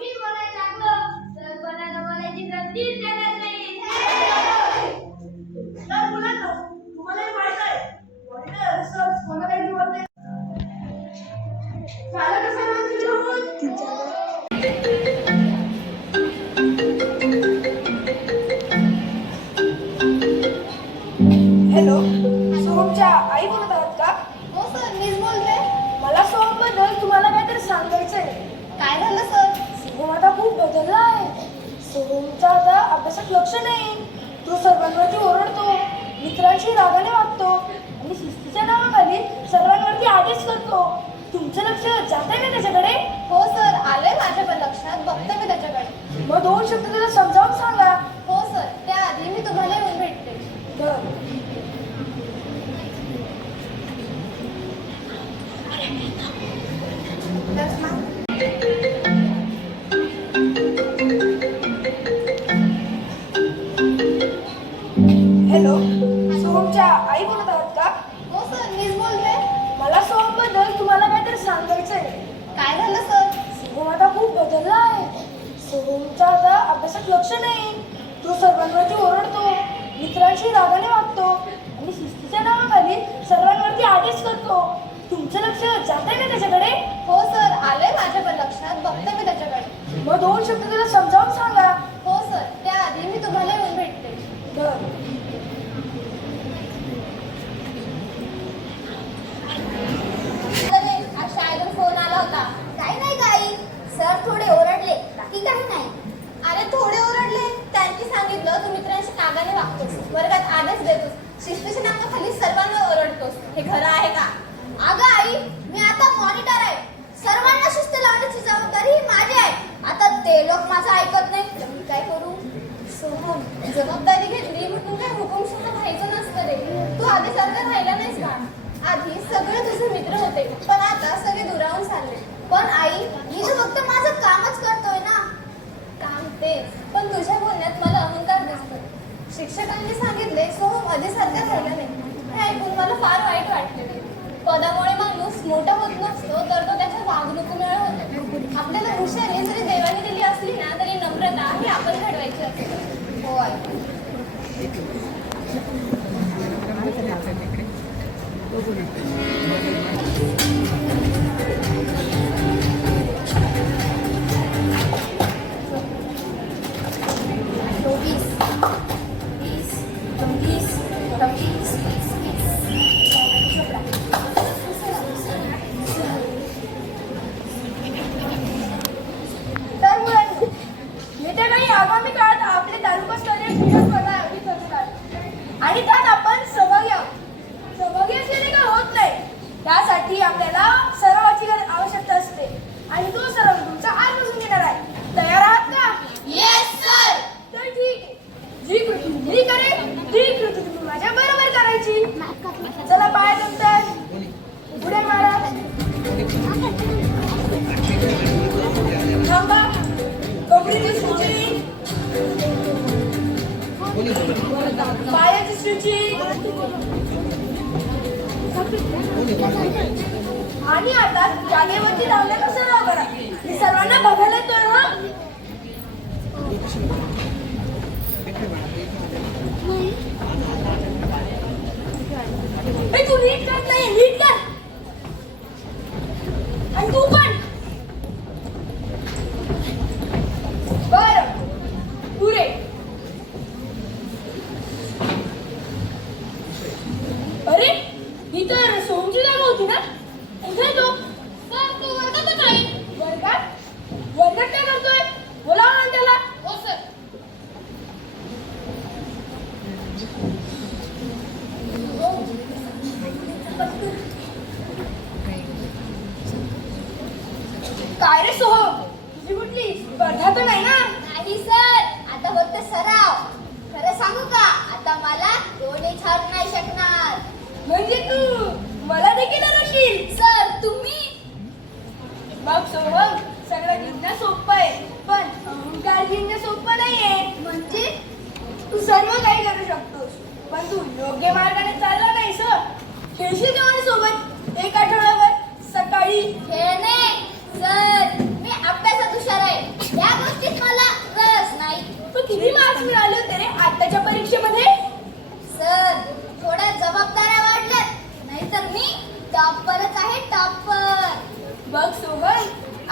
मी बोलायला लागलो तर कोणाला बोलायची संधीच देणार नाही. तर मुलांनो, तुम्हालाही माहित आहे मॉनिटर सर कोणालाही निवडते. झालं का सर्वांची निवड? हॅलो, सोहमच्या आई बोलत आहात का? हो सर, मीच बोलते. मला सोहमबद्दल तुम्हाला काहीतरी सांगायचंय. काय झालं सर? सोहम आता खूप बदलला आहे. सोहमचं आता अभ्यासात लक्ष नाही. तो सर्वांवरती ओरडतो, मित्रांशी रागाने वागतो आणि शिस्तीच्या नावाखाली सर्वांवरती आदेश करतो. तुमचं लक्ष जात आहे ना त्याच्याकडे? हो सर, आलंय माझ्या पण लक्षात. बघते मी त्याच्याकडे. मग 2 शब्द त्याला समजावून सांगा. हो सर, त्याआधी मी तुम्हाला येऊन भेटते. बरं. हॅलो, सोहमच्या आई बोलत आहात का? हो सर, मीच बोलते. मला सोहमबद्दल तुम्हाला काहीतरी सांगायचंय. काय झालं सर? सोहम आता खूप बदलला आहे. सोहमचं आता अभ्यासात लक्ष नाही. तो सर्वांवरती ओरडतो, मित्रांशी रागाने वागतो आणि शिस्तीच्या नावाखाली सर्वांवरती आदेश करतो. तुमचं लक्ष जात आहे ना त्याच्याकडे? हो सर, आलंय माझ्या पण लक्षात. बघते मी त्याच्याकडे. मग 2 शब्द त्याला समजावून सांगा. हो सर, त्याआधी मी तुम्हाला येऊन भेटते. बरं. आज शाळेतून फोन आला होता. काही नाही काही, सर थोडे ओरडले, बाकी काही नाही. अरे थोडे ओरडले, त्यांनी सांगितलं तू मित्रांशी रागाने वागतोस, वर्गात आदेश देतोस, शिस्तीच्या नावाखाली सर्वांना ओरडतोस. हे खरं आहे का? अगं आई, मी आता मॉनिटर आहे. सर्वांना शिस्त लावण्याची जबाबदारी ही माझी आहे. आता ते लोक माझं ऐकत नाही तर मी काय करू? सोहम, जबाबदारी घेतली म्हणून काय हुकुमशाह व्हायचं नसतं रे. तू आधीसारखं राहिला नाहीस का? आधी सगळे तुझे मित्र होते, पण आता सगळे दुरावून चालले. पण आई, मी तर फक्त माझं कामच करतोय ना. काम तेच, पण तुझ्या बोलण्यात मला अहंकार दिसतो. शिक्षकांनी सांगितले सोहम आधीसारखा राहिला नाही. हे ऐकून मला फार वाईट वाटले. पदामुळे माणूस मोठा होत नसतो तर तो त्याच्या वागणुकीमुळे होतो. आपल्याला हुशारी जरी देवाने दिली असली ना तरी नम्रता ही आपण घडवायची असते. हो आई. तर मुलांनो, येत्या काही आगामी काळात आपले तालुकास्तरीय क्रीडा स्पर्धा आयोजित करतात आणि त्यात आपण सहभागी आहोत. सहभागी असल्याने काय होत नाही. त्यासाठी आपल्याला सरावाची आवश्यकता असते आणि तो सराव तुमचा आजपासून घेणार आहे. तयार आहात का? Yes sir. तर ठीक आहे. जी कृती मी करेन ती कृती तुम्ही माझ्या बरोबर करायची. चला पाय नंतर पुढे मारा. थांबा. कमरेची स्ट्रेचिंग, पायाची स्ट्रेचिंग आणि आता जागेवरती लावण्याचा सराव करा. मी सर्वांना बघायला येतोय हा. तू नीट करत नाही, नीट कर. आणि तू पण. बरं, पुरे. अरे, ही तर सोहमची जागा होती ना? कुठे तो? सर, तू वर्गातच आहे. वर्गात? वर्गात काय करतोय? बोलावा ना त्याला. हो सर. काय रे सोहम, तुझी कुठली स्पर्धा तर नाही ना? नाही सर, आता फक्त सराव. खरं सांगू का, आता मला कोणी छाप नाही शकणार. म्हणजे तू मला देखील हरवशील. सर तुम्ही. बघ सोहम, सगळं घेणं सोपं आहे, पण अहंकार घेणं सोपं नाहीये. म्हणजे तू सर्व काही करू शकतोस, पण तू योग्य मार्गाने चालला नाहीस. खेळशील का माझ्यासोबत 1 आठवड्यावर सकाळी? खेळणे. सर, मी अभ्यासात हुशार आहे. बघ सोहम,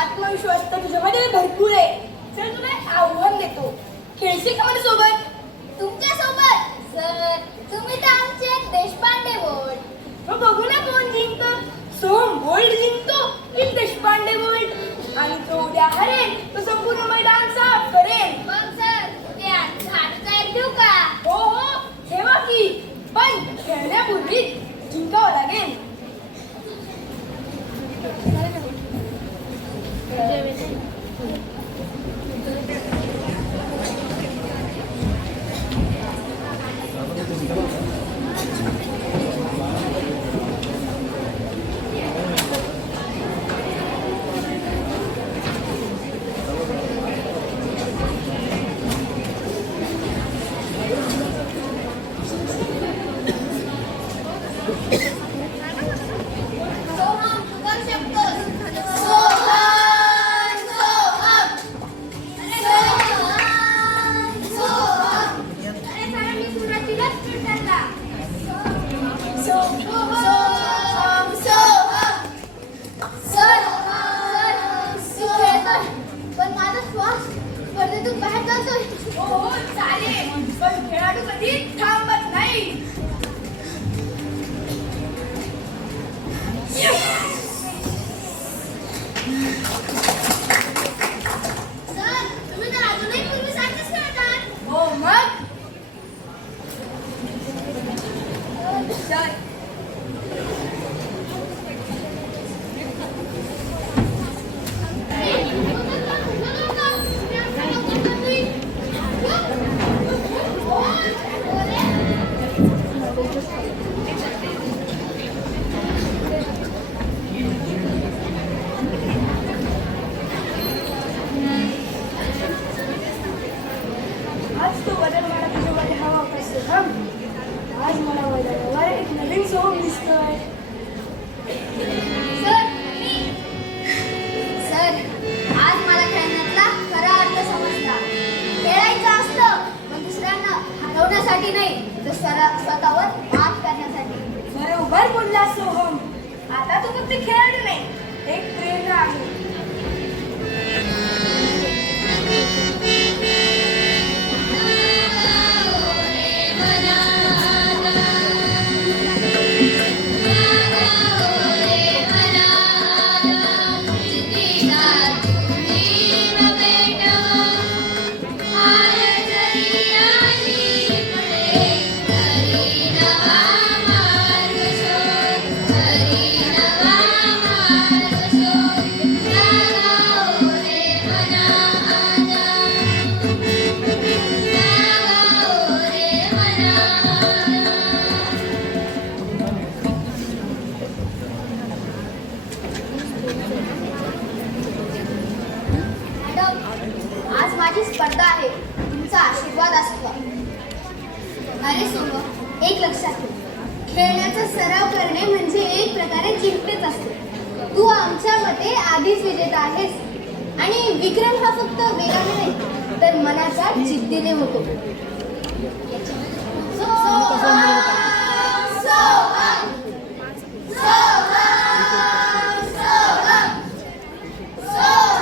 आत्मविश्वास तर तुझ्यामध्ये भरपूर आहे. चल तुला एक आव्हान देतो, खेळशी का माझ्या सोबत? तुमच्या सोबत सर, तुम्ही तर आमचे देशपांडे बोल. मग बघू ना कोण जिंकतं. सोहम गोल्ड जिंकतो की देशपांडे गोल्ड? आणि तो उद्या हरेल तो संपूर्ण मैदान साफ करेल. मग सर उद्या झाड तयार ठेवू का? हो हो ठेवा की, पण खेळण्यापूर्वी जिंकावं लागेल. सोहम, तू करू शकतोस. सोहम, सोहम. सोहम, सोहम. अरे सरांनी सुरुवातीलाच विचारला. सोहम, सोहम. सर, तू खेळतोय, पण माझा श्वास स्पर्धेतून बाहेर जातोय. हो हो चालेल, पण खेळाडू कधी थांबत नाही. सर, तुम्ही तर अजूनही पूर्वीसारखेच खेळतात. हो मग चल. आज तो बदल मला तुझ्यामध्ये हवा होता सोहम. आज मला बदलला एक नवीन सोहम दिसतोय. सर, सर, आज मला खेळण्यातला खरा अर्थ समजला. खेळायचं असतं, पण दुसऱ्यांना हरवण्यासाठी नाही, तर स्वतःवर मात करण्यासाठी. बरोबर बोलला सोहम. आता तू फक्त खेळाडू नाही, एक प्रेरणा आहे. मॅडम, आज माझी स्पर्धा आहे, तुमचा आशीर्वाद असतो. अरे सोहम, एक लक्षात ठेव, खेळण्याचा सराव करणे म्हणजे एक प्रकारे जिंकतेच असते. तू आमच्या मते आधीच विजेता आहेस, आणि विक्रम हा फक्त वेगाने नाही तर मनाच्या जिद्दीने होतो. सोहम, सोहम, सोहम, सोहम, सोहम.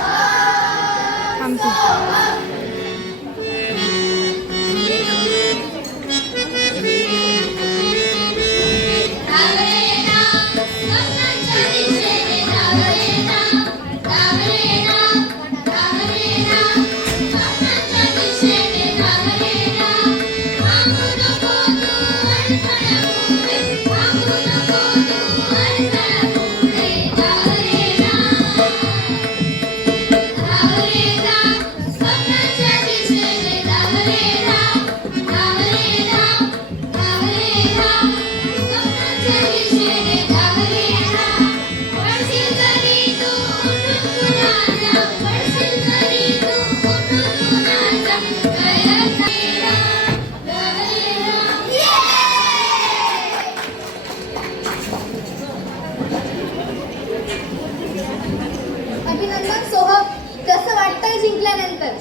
अभिनंदन सोहम, कसं वाटतंय जिंकल्यानंतर?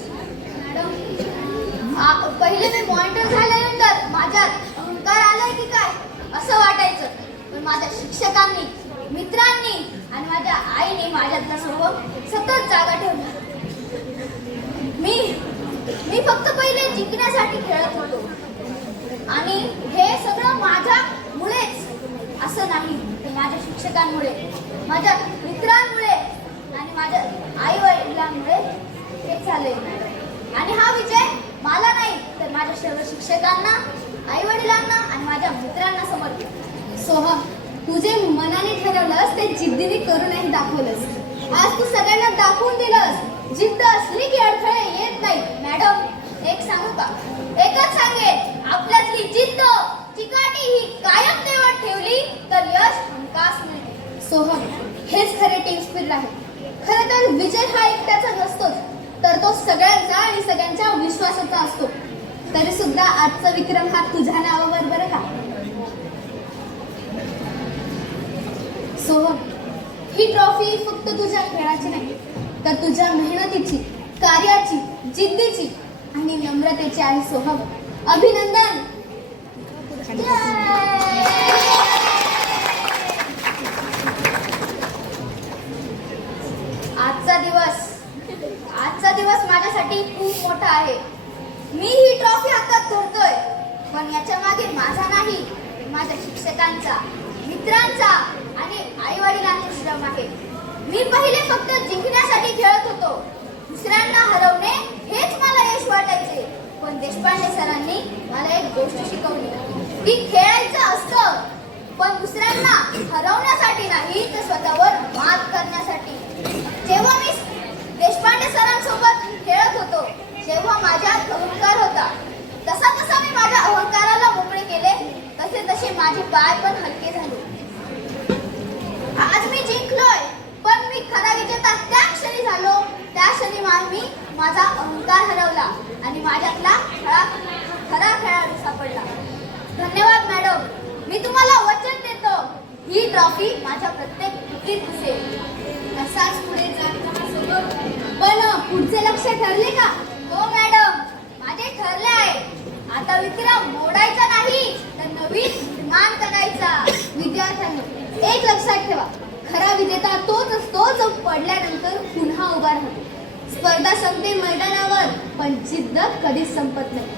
मॅडम, पहिले मी मॉनिटर झाल्यानंतर माझ्यात अहंकार आलाय की काय असं वाटायचं, पण माझ्या शिक्षकांनी मित्रांनी आणि माझ्या आईने माझ्यातला सोहम सतत जागा ठेवला. मी फक्त पहिले जिंकण्यासाठी खेळत होतो आणि हे सगळं माझ्यामुळेच असं नाही, तर माझ्या शिक्षकांमुळे, माझ्या मित्रांमुळे आणि माझ्या आई वडिलांमुळे हे झाले. आणि हा विजय मला नाही तर माझ्या सर्व शिक्षकांना, आई वडिलांना आणि माझ्या मित्रांना समर्पित. सोहम, तू जे मनाने ठरवलंस ते जिद्दीने करूनही दाखवलंस. आज तू सगळ्यांना दाखवून दिलंस जिद्द असली की अडथळे येत नाही. मॅडम, एक सांगू का? एकच सांगेन, आपल्यातली जिद्द चिकाटी ही कायम देवत ठेवली तर यश हमखास मिळते. सोहम, हेच खरे टीम स्पिरिट आहे. खरं तर विजय हा एकट्याचा नसतोच, तर तो सगळ्यांचा आणि सगळ्यांच्या विश्वासाचा असतो. तरी सुद्धा आजचा विक्रम हा तुझ्या नावावर बरं का? सोहम, ही ट्रॉफी फक्त तुझ्या खेळाची नाही तर तुझ्या मेहनतीची, कार्याची, जिद्दीची आणि नम्रतेची आहे. सोहम, अभिनंदन. आजचा दिवस माझ्यासाठी खूप मोठा आहे. मी ही ट्रॉफी हातात धरतोय, पण याच्या मागे माझा नाही, माझ्या शिक्षकांचा, मित्रांचा आणि आई वडिलांचे श्रम आहे. मी पहिले फक्त जिंकण्यासाठी खेळत होतो, दुसऱ्यांना हरवणे हेच मला यश वाटायचे. पण देशपांडे सरांनी मला एक गोष्ट शिकवली की खेळायचं असतं, पण दुसऱ्यांना हरवण्यासाठी नाही तर स्वतःवर मात करण्यासाठी. जेव्हा मी देशपांडे सरांसोबत खेळत होतो तेव्हा माझ्यात अहंकार होता. तसा तसा मी माझ्या अहंकाराला मोकळे केले, तसे तसे माझे पाय पण हलके झाले. आज मी जिंकलोय, पण मी खरा विजेता त्या क्षणी झालो. त्या क्षणी मी माझा अहंकार हरवला आणि माझ्यातला खरा खेळाडू सापडला. धन्यवाद मॅडम. मी तुम्हाला वचन देतो, ही ट्रॉफी माझ्या प्रत्येक कृतीत दिसेल. असाच पुढे जात राहा. पण पुढचे लक्ष ठरले का? हो मॅडम, माझे ठरले आहे. आता विक्रम मोडायचा नाही तर नवीन निर्माण करायचा. विद्यार्थ्यांनो, एक लक्षात ठेवा, खरा विजेता तोच असतो जो पडल्यानंतर पुन्हा उभा राहतो. स्पर्धा संपते मैदानावर, पण जिद्द कधीच संपत नाही.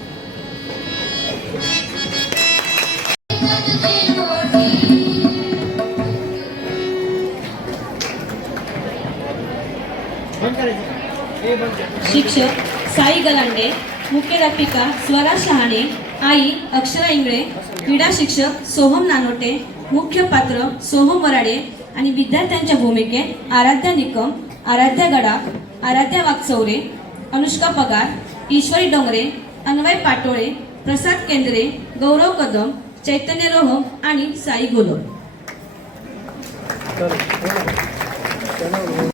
शिक्षक साई गलांडे, मुख्याध्यापिका स्वरा शहाणे, आई अक्षरा इंगळे, क्रीडा शिक्षक सोहम नानोटे, मुख्य पात्र सोहम वराडे आणि विद्यार्थ्यांच्या भूमिकेत आराध्या निकम, आराध्या गडाख, आराध्या वागचौरे, अनुष्का पगार, ईश्वरी डोंगरे, अन्वय पाटोळे, प्रसाद केंद्रे, गौरव कदम, चैतन्य रोहम आणि साई गोलो.